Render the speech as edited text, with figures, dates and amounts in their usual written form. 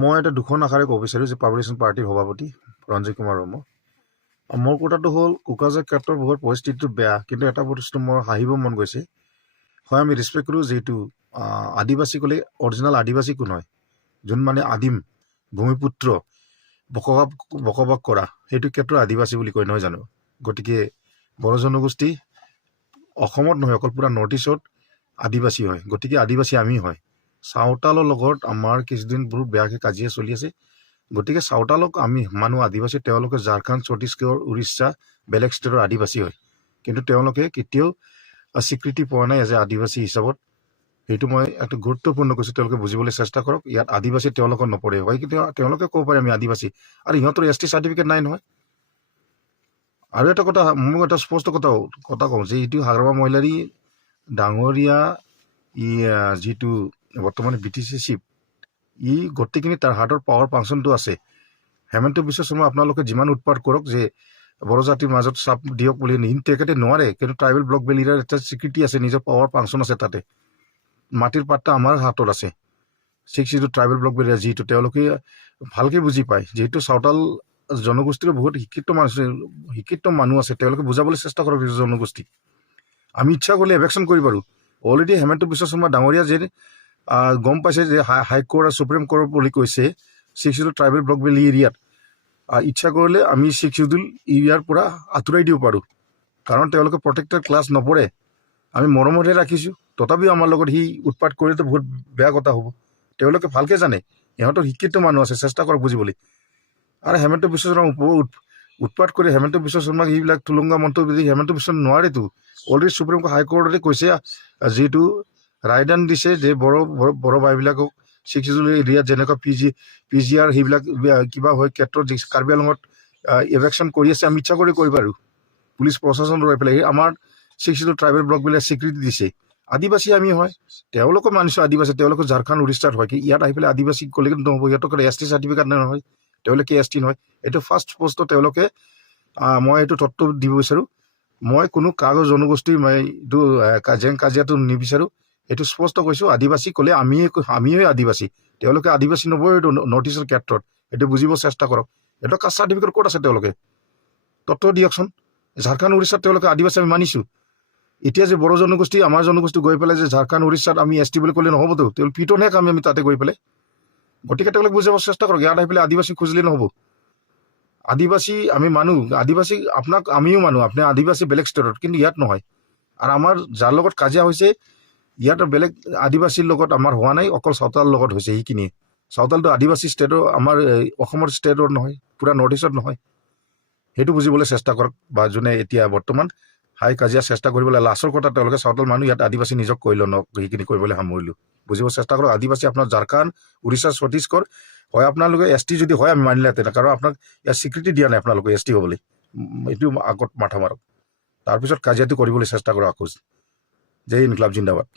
মই এটা দুখন আশাৰে ক'ব বিচাৰোঁ যে পাব্লিকেশ্যন পাৰ্টিৰ সভাপতি ৰঞ্জিত কুমাৰ বৰ্মা। মোৰ কথাটো হ'ল কোকৰাঝাৰ ক্ষেত্ৰৰ বহুত পৰিস্থিতিটো বেয়া, কিন্তু এটা বস্তু মোৰ হাঁহিব মন গৈছে। হয়, আমি ৰেচপেক্ট কৰোঁ, যিহেতু আদিবাসী ক'লে অৰিজিনেল আদিবাসী কোন হয়, যোন মানে আদিম ভূমিপুত্ৰ বসবাস কৰা, সেইটো ক্ষেত্ৰত আদিবাসী বুলি কয় নহয় জানো। গতিকে বড়ো জনগোষ্ঠী অসমত নহয়, অকল পূৰা নৰ্থ ইষ্টত আদিবাসী হয়। গতিকে আদিবাসী আমি হয়। চাওতালৰ লগত আমাৰ কিছুদিন বহুত বেয়াকৈ কাজিয়া চলি আছে। গতিকে চাওতালক আমি মানুহ আদিবাসী, তেওঁলোকে ঝাৰখণ্ড, ছত্তীশগড়, উৰিষ্যা, বেলেগ ষ্টেটৰ আদিবাসী হয়, কিন্তু তেওঁলোকে কেতিয়াও স্বীকৃতি পোৱা নাই এজ এ আদিবাসী হিচাপত। সেইটো মই একটা গুৰুত্বপূৰ্ণ কৈছোঁ, তেওঁলোকে বুজিবলৈ চেষ্টা কৰক। ইয়াত আদিবাসী তেওঁলোকৰ নপৰে হয়, কিন্তু তেওঁলোকে ক'ব পাৰে আমি আদিবাসী, আৰু সিহঁতৰ ST চাৰ্টিফিকেট নাই নহয়। আৰু এটা কথা, মই এটা স্পষ্ট কথা কওঁ যে এইটো হাগ্ৰামা মহিলাৰী ডাঙৰীয়া যিটো বৰ্তমান BTC চিফ, গোটেইখিনি তাৰ হাৰ্টৰ পাৱাৰ ফাংচনটো আছে। হেমন্ত বিশ্ব শৰ্মা আপোনালোকে যিমান উৎপাত কৰক যে বড়ো জাতিৰ মাজত চাপ দিয়ক বুলি, তেখেতে নোৱাৰে, কিন্তু ট্ৰাইবেল ব্লক বেলিয়াৰ এটা স্বীকৃতি আছে, নিজৰ পাৱাৰ ফাংচন আছে তাতে। মাটিৰ পাত্তা আমাৰ হাতত আছে। 6 ট্ৰাইবেল ব্লক বেলিয়াৰ, যিটো তেওঁলোকে ভালকৈ বুজি পায়, যিহেতু চাওতাল জনগোষ্ঠীৰ বহুত শিক্ষিত মানুহ আছে, তেওঁলোকে বুজাবলৈ চেষ্টা কৰক নিজৰ জনগোষ্ঠীক। আমি ইচ্ছা কৰিলে এভেকশ্যন কৰিব পাৰোঁ। অলৰেডি হেমন্ত বিশ্ব শৰ্মা ডাঙৰীয়া যে গম পাইছে যে হাইকোৰ্ট আৰু সুপ্ৰিম কোৰ্ট বুলি কৈছে 6 ট্ৰাইবেল ব্লক বেলি এৰিয়াত ইচ্ছা কৰিলে আমি 6 এৰিয়াৰ পৰা আঁতৰাই দিব পাৰোঁ, কাৰণ তেওঁলোকে প্ৰটেক্টেড ক্লাছ নপৰে। আমি মৰমতে ৰাখিছোঁ, তথাপিও আমাৰ লগত সি উৎপাত কৰিলেতো বহুত বেয়া কথা হ'ব। তেওঁলোকে ভালকৈ জানে, সিহঁতৰ শিক্ষিত মানুহ আছে, চেষ্টা কৰক বুজিবলৈ। আৰু হেমন্ত বিশ্ব শৰ্মা উৎপাত কৰি হেমন্ত বিশ্ব শৰ্মাক সেইবিলাক থুলুংগা মন্তব্য দি হেমন্ত বিশ্ব নোৱাৰেতো। অলৰেডি সুপ্ৰিম হাইকোৰ্টতে কৈছে, যিহেতু ৰায়দান দিছে যে বড়ো ভাইবিলাকক 6 এৰিয়াত যেনেকুৱা PGR সেইবিলাক কিবা হয় ক্ষেত্ৰত কাৰ্বি আংলঙত এভেকশ্যন কৰি আছে, আমি ইচ্ছা কৰি কৰিব পাৰোঁ। পুলিচ প্ৰশাসন ৰৈ পেলাই আমাৰ 6 ট্ৰাইবেল ব্লকবিলাক স্বীকৃতি দিছে। আদিবাসী আমি হয়, তেওঁলোকক মানিছোঁ আদিবাসী, তেওঁলোকে ঝাৰখণ্ড উৰিষ্যাত হয়, কি ইয়াত আহি পেলাই আদিবাসী ক'লে কিন্তু নহ'ব। সিহঁতক ST চাৰ্টিফিকেট নহয়, তেওঁলোকে ST নহয়। এইটো ফাৰ্ষ্ট স্পষ্ট তেওঁলোকে মই এইটো তত্ত্ব দিব বিচাৰোঁ। মই কোনো কাগজ জনগোষ্ঠীৰ এইটো জেং কাজিয়াটো নিবিচাৰোঁ। এইটো স্পষ্ট কৈছোঁ, আদিবাসী ক'লে আমিয়ে আদিবাসী, তেওঁলোকে আদিবাসী নবই। এইটো নৰ্থ ইষ্টৰ ক্ষেত্ৰত এইটো বুজিব চেষ্টা কৰক। এইটো কাষ্ট চাৰ্টিফিকেট ক'ত আছে, তেওঁলোকে তত্ত্ব দিয়কচোন। ঝাৰখণ্ড উৰিষ্যাত তেওঁলোকে আদিবাসী আমি মানিছোঁ। এতিয়া যে বড়ো জনগোষ্ঠী, আমাৰ জনগোষ্ঠী গৈ পেলাই যে ঝাৰখণ্ড উৰিষ্যাত আমি ST বুলি ক'লে নহ'বতো, তেওঁলোক পিটনহে কাম আমি তাতে গৈ পেলাই। গতিকে তেওঁলোকে বুজাব চেষ্টা কৰক, ইয়াত আহি পেলাই আদিবাসী খুজিলে নহ'ব। আদিবাসী আমি মানুহ, আদিবাসী আপোনাক আমিও মানুহ, আপুনি আদিবাসী বেলেগ ষ্টেটত, কিন্তু ইয়াত নহয়। আৰু আমাৰ যাৰ লগত কাজিয়া হৈছে, ইয়াত বেলেগ আদিবাসীৰ লগত আমাৰ হোৱা নাই, অকল চাওতালৰ লগত হৈছে। সেইখিনি চাওতালটো আদিবাসী ষ্টেটৰ, আমাৰ অসমৰ ষ্টেটৰ নহয়, পূৰা নৰ্থ ইষ্টত নহয়। সেইটো বুজিবলৈ চেষ্টা কৰক, বা যোনে এতিয়া বৰ্তমান হাই কাজিয়া চেষ্টা কৰিবলৈ। লাষ্টৰ কথা, তেওঁলোকে চাওতাল মানুহ, ইয়াত আদিবাসী নিজক কৰি লওক, সেইখিনি কৰিবলৈ সামৰিলোঁ। বুজিব চেষ্টা কৰক, আদিবাসী আপোনাৰ ঝাৰখণ্ড, উৰিষ্যা, ছত্তীশগড় হয়। আপোনালোকে ST যদি হয় আমি মানিলেহেঁতেন, কাৰণ আপোনাক ইয়াত স্বীকৃতি দিয়া নাই আপোনালোকে ST হ'বলৈ। এইটো আগত মাথা মাৰক, তাৰপিছত কাজিয়াটো কৰিবলৈ চেষ্টা কৰক আকৌ। জয় ইনকলাব জিন্দাবাদ।